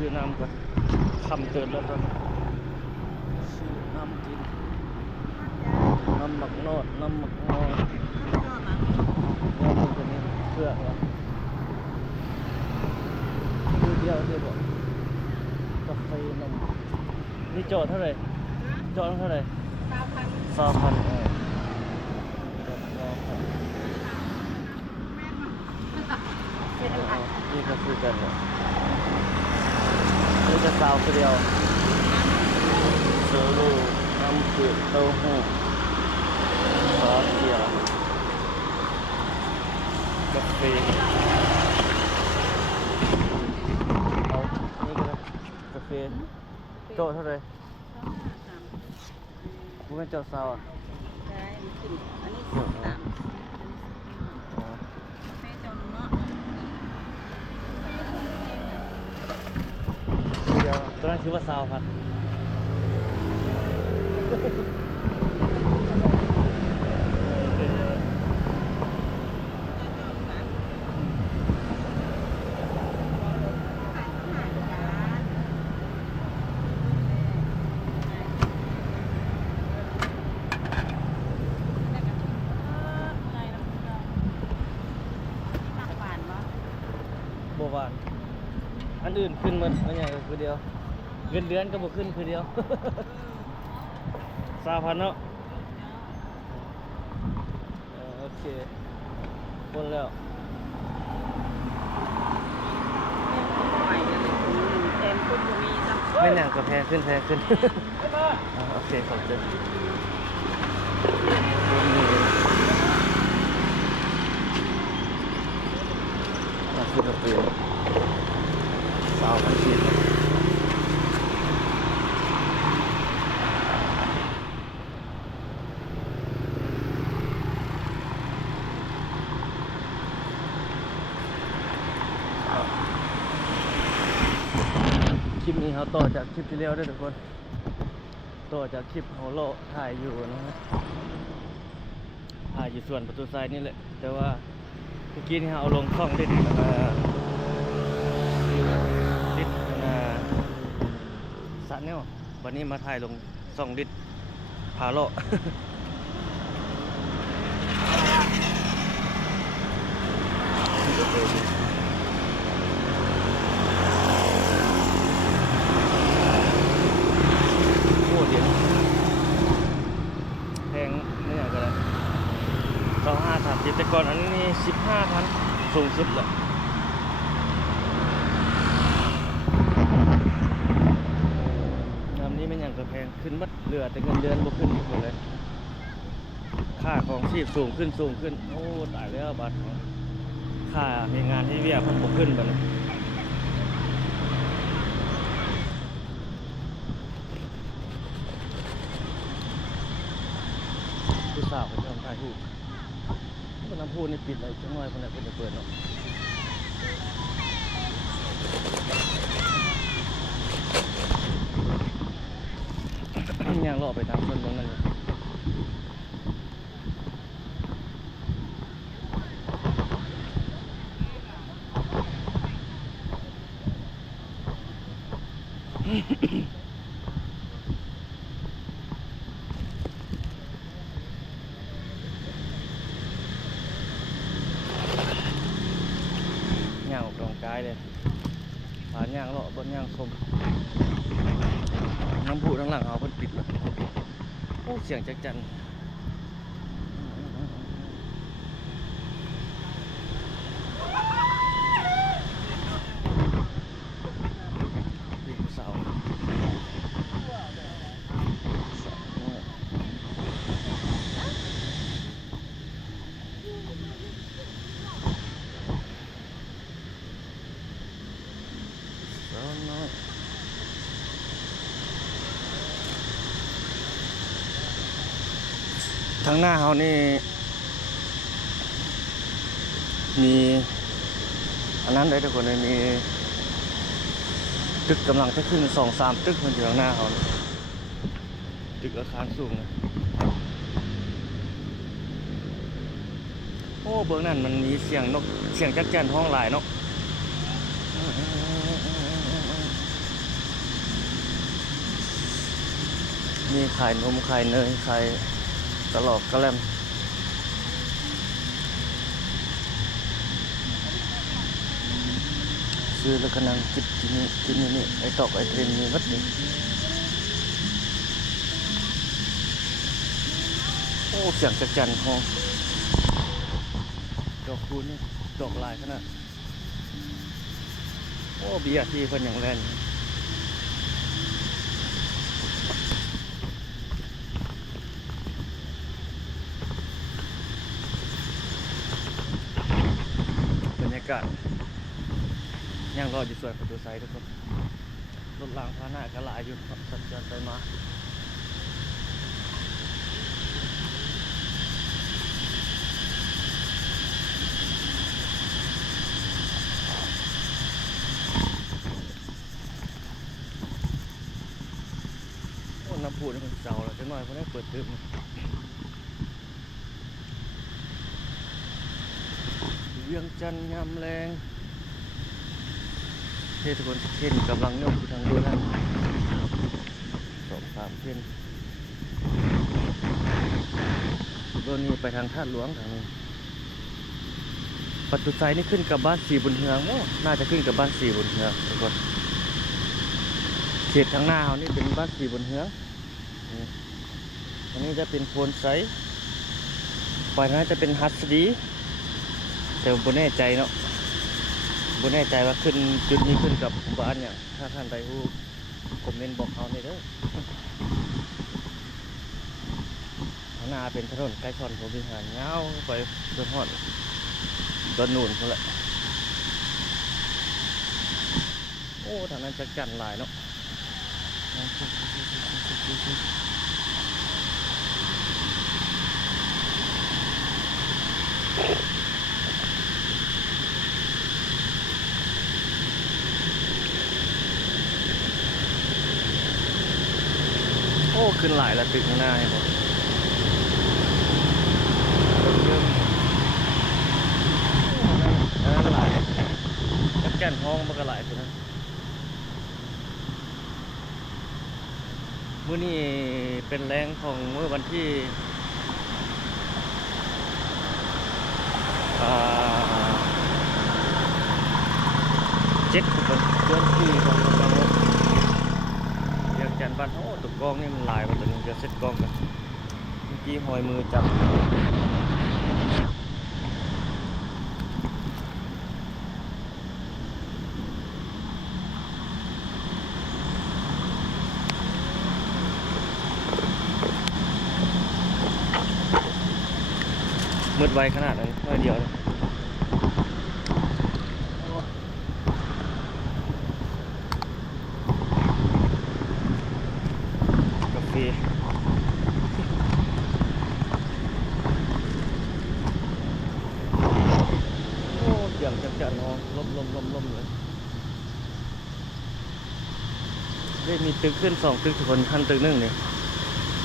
ซื้อน้ำก่อนคำเตือนแล้วครับซื้อน้ำกินน้ำหมักโนดน้ำหมักงอน้ำมันจะมีเพื่อเหรอคือเดียวได้บอกกาแฟนมนี่โจทย์เท่าไหร่โจทย์เท่าไหร่20,000นี่ก็คือกันเนี่ยนี่จะซาวเดียวโซโล่น้ำจืดเต้าหู้ซอสเขียวกาแฟเอานี่ก็ได้กาแฟโจทย์เท่าไหร่กูเป็นโจทย์ซาวอ่ะได้ขึ้นอันนี้13แม่จนเนาะเดี๋ยวตอนนั้นคิดว่าซาวครับบวานอันอื่นขึ้นมันไม่ใหญ่คือเดียวเงินเดือนก็บวขึ้นคือเดียว20,000เนาะโอเคคนแล้วเต็มคุณบ่มีซ้ำไม่หนังก็แพงขึ้นโอเคขอบคุณคือกาแฟ20,000 ชิ้นคลิปนี้เขาต่อจากคลิปที่แล้วด้วยทุกคนต่อจากคลิปเขาโลถ่ายอยู่นะฮะถ่ายอยู่ส่วนประตูทรายนี่แหละแต่ว่าเมื่อกี้นี่เอาลงช่องดิสะแนววันนี้มาถ่ายลงช่องดิดพาโลโอ้เดี๋ยวแพงเนี่ยก็ได้25-30แต่ก่อนอันนี้15,000สูงสุดแหละนี้ไม่อย่างกระแพงขึ้นบัดเรือแต่เงินเดือนบ่ขึ้นอีกหมดเลยค่าของชีพสูงขึ้นโอ้ตายแล้วบัดค่าให้งานให้เวียมันบ่ขึ้นบัดนี้ผู้สาวเขาจะทำถ่ายรูปน้ำพุนี่ปิดอะไรจังหน่อยคนไหนเพิ่นจะเปิดเนาะย่างเลาะไปทางคนตรงนั้นเลยย่างออกกำลังกายเลยผ่านย่างเลาะบนย่างชมน้ำพุทั้งหลังเอาเพิ่นปิดเลยโอ้เสียงจักจันพี่ผู้สาวน้อยทางหน้าเขานี่มีอันนั้นได้ทุกคนเลยมีตึกกำลังจะขึ้น2-3 ตึกมันอยู่ทางหน้าเขาตึกอาคารสูงนะโอ้เบื้องนั้นมันมีเสียงนกเสียงจักจั่นห้องหลายเนาะ มีขายนมขายเนยขายกระหลอกกระแลมซื้อแล้วก็นั่งจิบกินนี่กินนี่ไอตอกไอเทรนมีวัดนี่โอ้เสียงจักจันฮองดอกคูณนี่ดอกลายขนาดโอ้เบียร์ที่เพิ่นอย่างแรงบรรยากาศย่างรออยู่ส่วนประตูไซด์ทุกคนรถรางพาหนะก็หลายอยู่ครับสัญจรไปมาโอ้น้ำพุนี่มันเก่าแล้วจังหน่อยเพราะได้เปิดตึมเวียงจันทร์ยามแรงเทศบาลเพ่นกำลังยกทางดูนั่น2-3เพ่นตัวนี้ไปทางท่าหลวงทางนี้ปัจจุบันนี่ขึ้นกับบ้านสีบุญเฮืองโอ้น่าจะขึ้นกับบ้านสีบุญเฮืองทุกคนเขตทางหน้าเขานี่เป็นบ้านสีบุญเฮืองอันนี้จะเป็นโพนไซฝ่ายนั้นจะเป็นฮัสดีแต่ผมไม่แน่ใจเนาะบ่แน่ใจว่าขึ้นจุดนี้ขึ้นกับบ้านอย่างถ้าท่านใดรู้คอมเมนต์บอกเขาในเด้อข้างหน้าเป็นถนนใกล้ชอนผมวิหารเงาไปจนฮอดตอนนู่นนั่นแหละโอ้ทางนั้นจะกันหลายเนาะโอ้ขึ้นหลายแล้วตึกข้างหน้าให้ผมเริ่มหลายจักแก่นห้องมันก็หลายตัวนะมื้อนี้เป็นแรงของเมื่อวันที่7ทุกคนเดือน4ของกองเรียกจันทร์บ้านโอ้ตุกกองนี่มันหลายกว่าตัวนึงเดี๋ยวเซ็ตกองกันเมื่อกี้หอยมือจับมืดไวขนาดนั้นน้อยเดียวเลยกาแฟโอ้เสียงจัดๆเนาะลมเลยได้มีตึกขึ้น2ตึกทุกคนขั้นตึก1นี่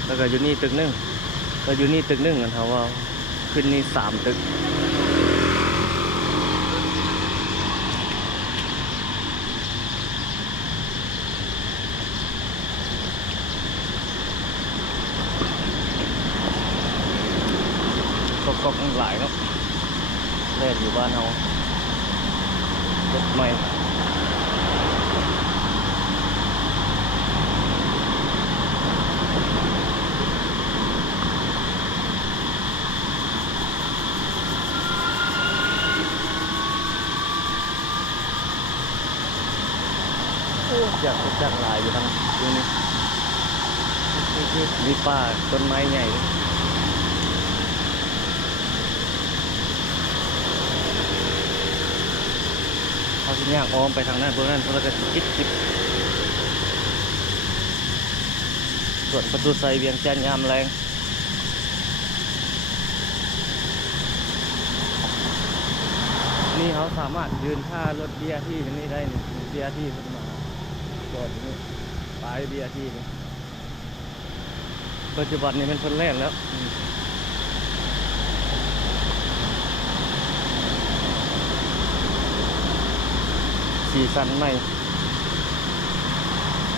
แล้วก็อยู่นี่ตึก1ก็อยู่นี่ตึก1กันครับว่าขึ้นนี่3ตึกก็หลายเนาะแรกอยู่บ้านเรารถใหม่อยากจะจัดลายอยู่ทางตรงนี้มีป่าต้นไม้ใหญ่เขาจะย่างอ้อมไปทางนั้นพวกนั้นเขาจะคิดส่วนประตูไซเวียงจันทร์ยามแรงนี่เขาสามารถยืนท่ารถเบียร์ที่ตรงนี้ได้นี่เบียร์ที่ขึ้นมาจอดนี่ปลายเบียร์ที่นี่ปัจจุบันนี้เป็นคนแรกแล้วสีสันใหม่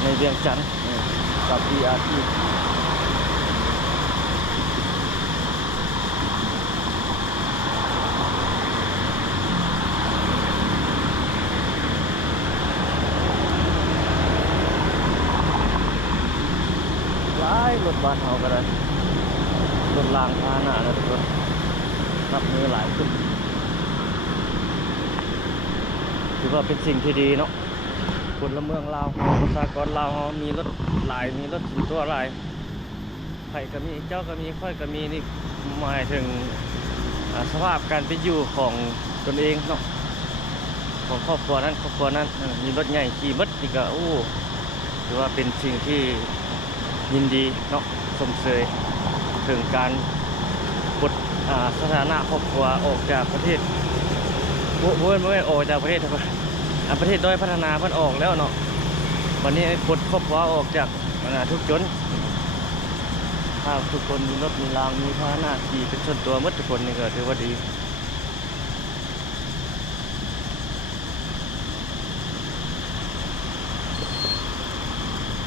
ในเวียงจันทร์กับ BRT บ้านเฮาก็ได้รถรางพาหนะนะทุกคนรับมือหลายขึ้นถือว่าเป็นสิ่งที่ดีเนาะพลเมืองลาวประชากรลาวเฮามีรถหลายมีรถส่วนตัวหลายไผก็มีเจ้าก็มีค่อยก็มีนี่หมายถึงสภาพการเป็นอยู่ของตนเองเนาะของครอบครัวนั้นครอบครัวนั้นมีรถใหญ่ขี่มัดนี่ก็โอ้ถือว่าเป็นสิ่งที่ยินดีเนาะสมเสยถึงการปลดสถานะครอบครัวออกจากประเทศไม่ออกจากประเทศครับประเทศด้อยพัฒนาเพิ่นออกแล้วเนาะวันนี้ปลดครอบครัวออกจากทุกข์จนถ้าทุกคนมีรถมีรางมีพาหนะขี่เป็นส่วนตัวหมดทุกคนนี่ก็ถือว่าดี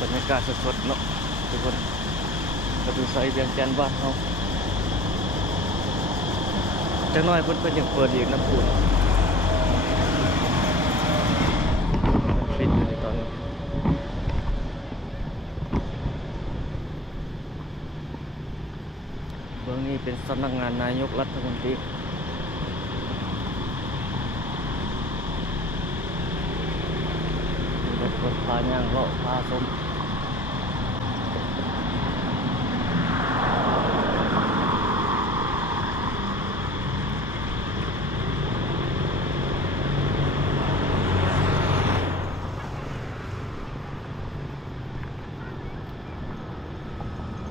บรรยากาศสดๆเนาะทุกคนประตูไซเวียงจันทน์บ้านเฮาจักหน่อยเพิ่นยังเปิดอีกน้ำปูนปิดอยู่ในตอนนี้เบื้องนี้เป็นสำนักงานนายกรัฐมนตรีรถพาย่างเลาะพาชม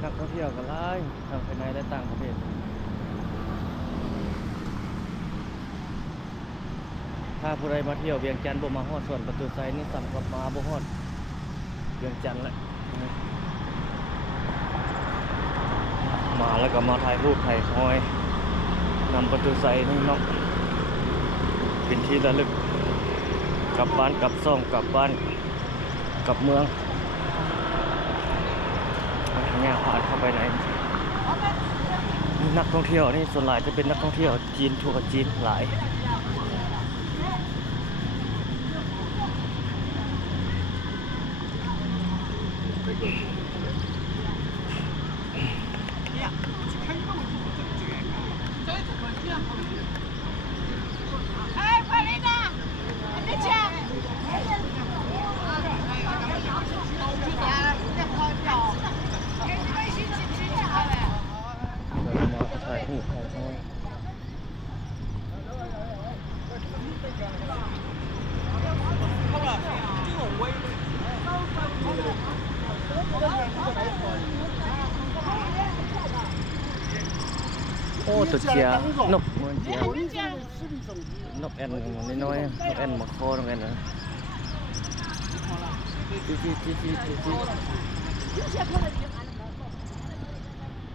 นักท่องเที่ยวกันหลายทั้งภายในและต่างประเทศถ้าผู้ใดมาเที่ยวเวียงจันทน์บ่มาฮอดส่วนประตูไซนี่สั่งกลับมาบ่ฮอดเวียงจันทน์แหละมาแล้วก็มาถ่ายรูปถ่ายคอยนำประตูไซนี่เนาะเป็นที่ระลึกกลับบ้านกลับซ่องกลับบ้านกลับเมืองเนี่ยผ่านเข้าไปไหนนักท่องเที่ยวนี่ส่วนหลายจะเป็นนักท่องเที่ยวจีนทั่วจีนหลายถ่ายรูปถ่ายคอยโอ้ตัวเจียนกมันเจียนกแอ่นมันน้อยๆนกแอ่นมาคอนกแอ่นนะจี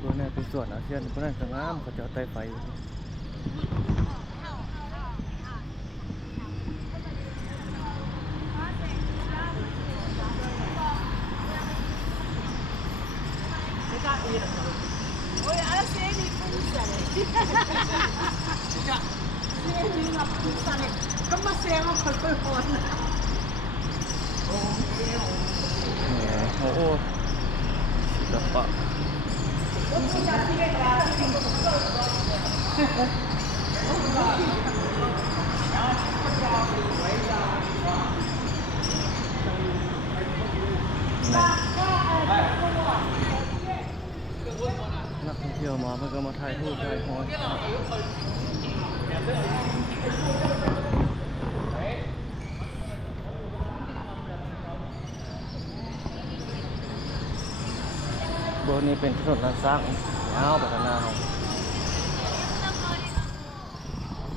บนนี้เป็นส่วนอาเซียนบนนั้นก็งามเขาจะเอาไต้ไฟโอ้โหศิลปะนักท่องเที่ยวมาเพื่อมาถ่ายรูปถ่ายคอยบนนี้เป็นถนนลาดสร้างยาวพัฒนา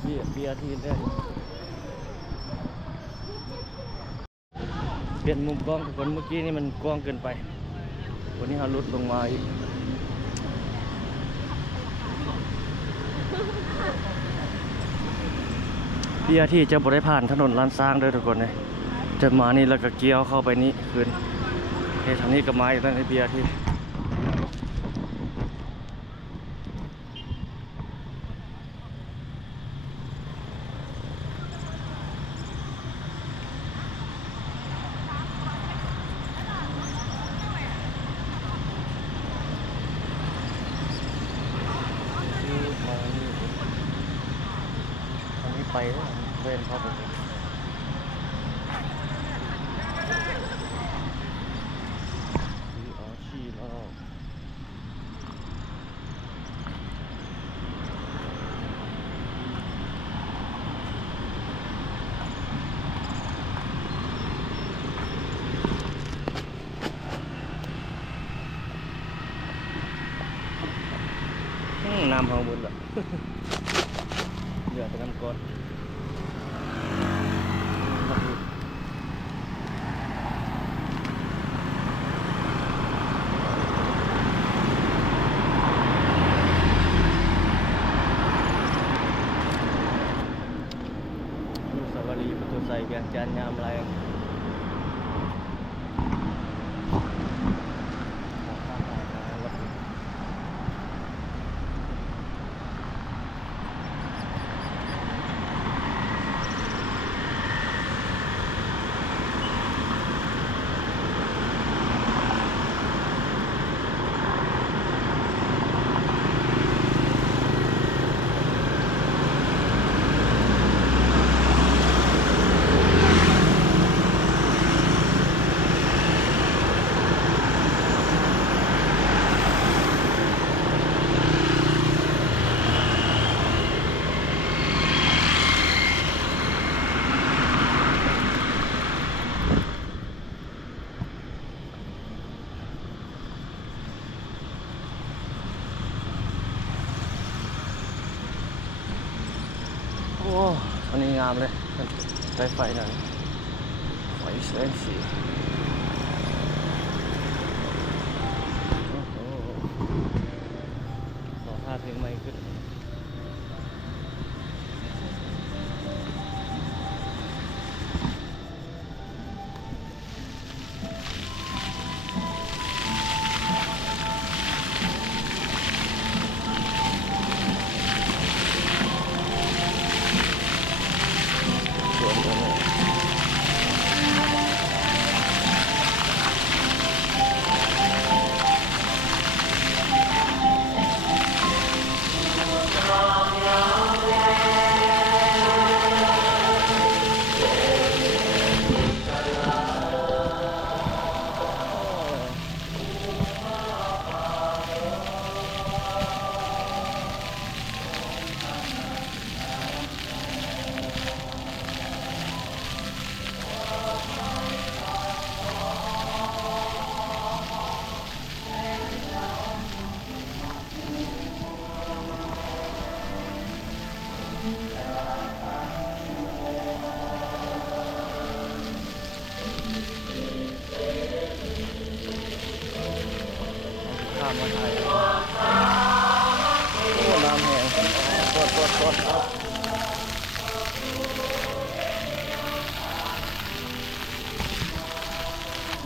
เบียร์ที่เล่นเปลี่ยนมุมกล้องทุกคนเมื่อกี้นี่มันกว้างเกินไปวันนี้เราลดลงมาอีกเบียร์ที่จะบริผ่านถนนลาดสร้างด้วยทุกคนเลยจะมานี่แล้วก็เกี่ยวเข้าไปนี่คืนทางนี้ก็มาอีกแล้วในเบียร์ที่ ำห้องบนละ เดือดไปน้ำก้อนมาดูอนุสาวรีย์ประตูไซเวียงจันทน์ยามแรงโอ้อันนี้งามเลยไฟหน่อยไฟแสงสีโอ้โหขอท่าเพลงใหม่ขึ้นสวยจังเลยข้ามมาไทยโอ้น้ำแห้งกดเอา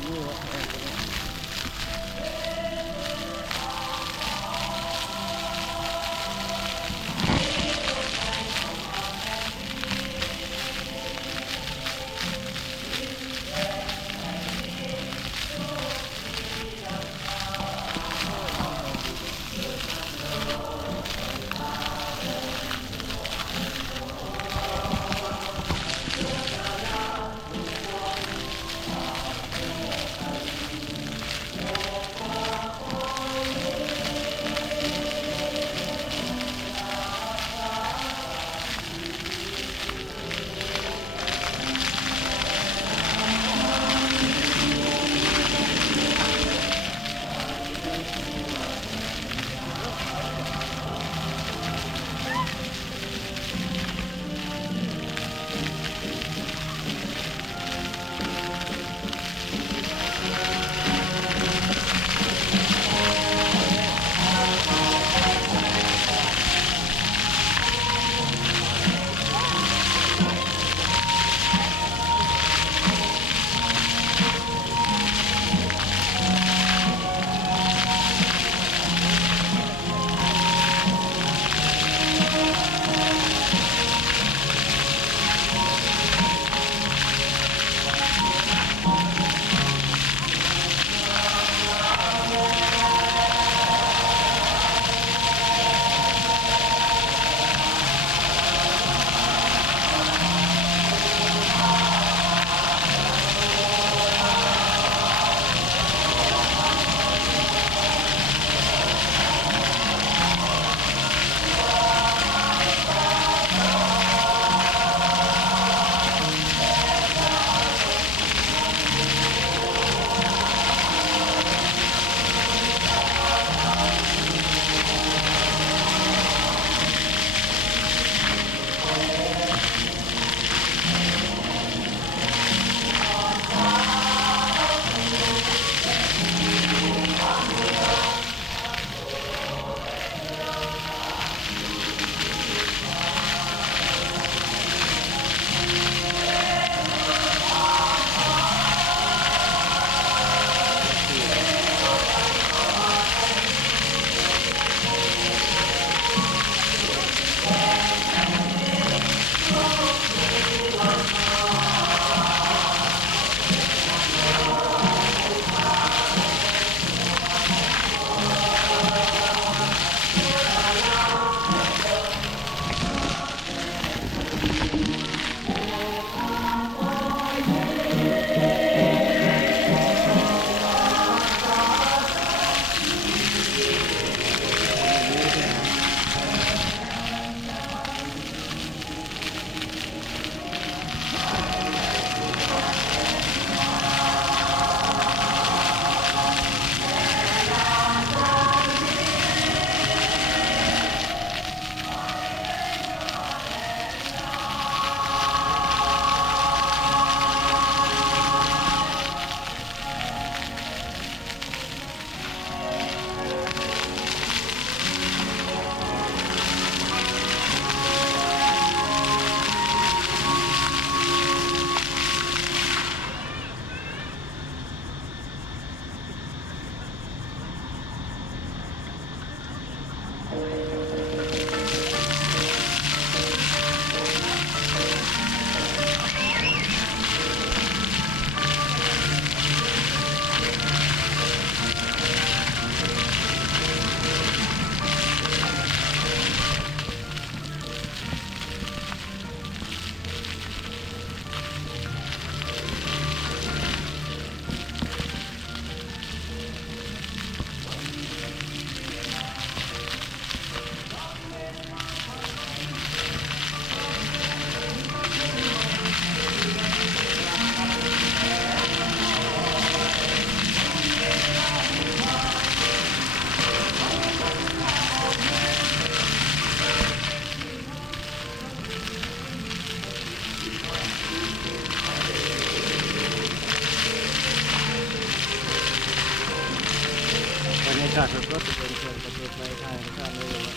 นี่วะแห้ง ากาศสดๆจะเป็นเชิงประตูไฟทางทุกท่านเลยว่า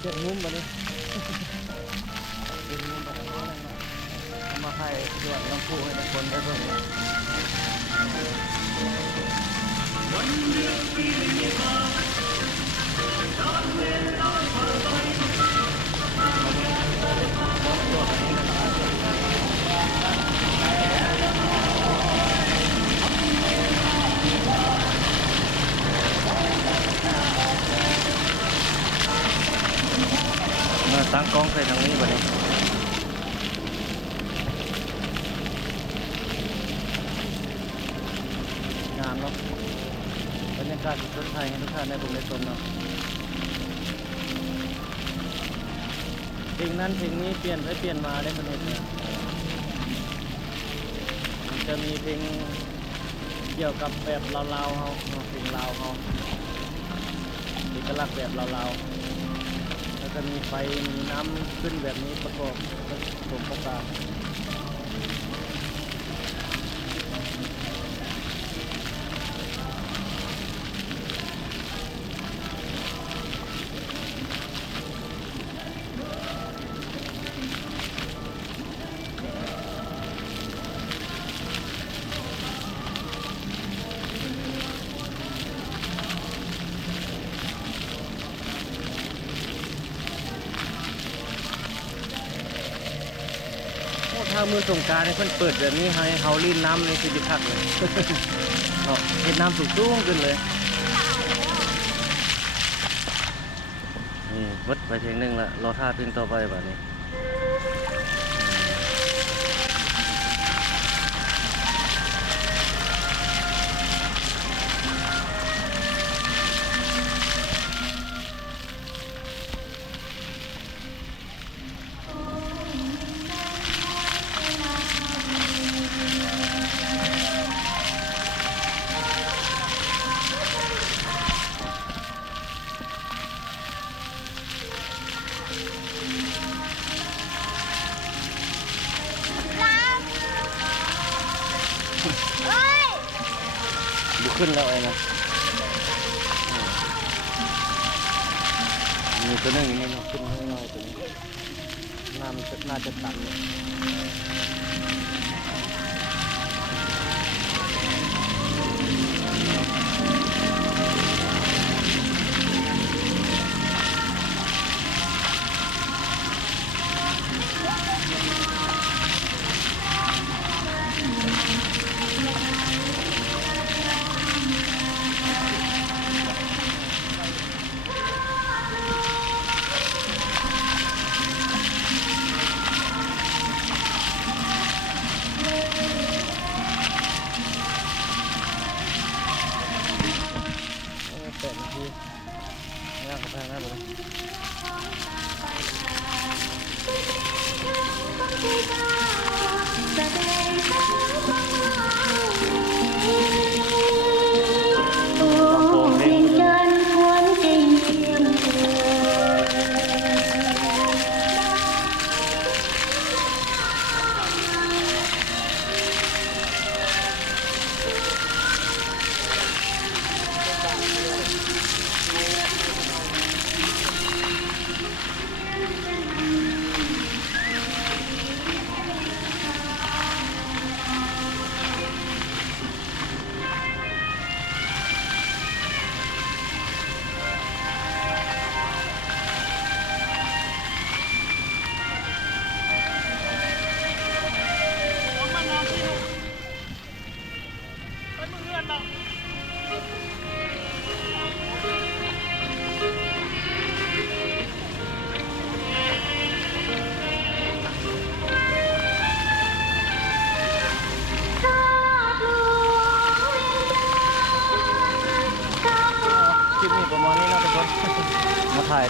เจ็ดมุมแบบนี้เจ็ดมุมแบบนี้เอามาให้ส่วนน้ำพุให้ทุกคนได้เบิ่งมาตั้งกล้องใส่ทางนี้แบบนี้งามเนาะบรรยากาศสุดไทยให้ทุกท่านได้ดูได้ชมเนาะสิ่งนั้นสิ่งนี้เปลี่ยนไปเปลี่ยนมาได้ประเทศเนี่ยมันจะมีเพลงเกี่ยวกับแบบลาวๆเขาเพลงลาวเขาเอกลักษณ์แบบลาวๆแล้วก็มีไฟมีน้ำขึ้นแบบนี้ประกอบผสมประกอบถ้ามือสงกรานต์ให้เพิ่นเปิดแบบนี้ให้เฮาลื่นน้ำในสิบคักเลย เนาะเห็นน้ำสูงขึ้นเลยนี่วัดไปเพลงหนึงละรอท่าเพลงต่อไปแบบนี้ดูขึ้นแล้วไอ้นะมีตัวนึงนี่เนาะขึ้นให้น้อยตัวนี้น้ำจะน่าจะตันเลย8 นาทียากกว่าแพงได้เลย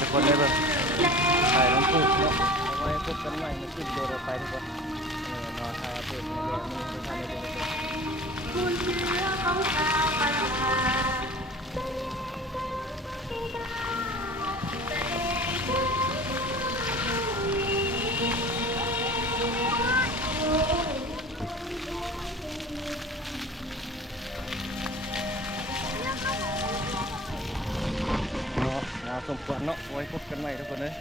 ทุกคนได้เบิ่งถ่ายน้ำพุเนาะเอาไว้พบกันใหม่ในคลิปโดยไปทุกคนนอนถ่ายอัปเดตในเรื่องนี้ทุกท่านได้ดูกันสมควรเนาะไว้พบกันใหม่ทุกคนเลย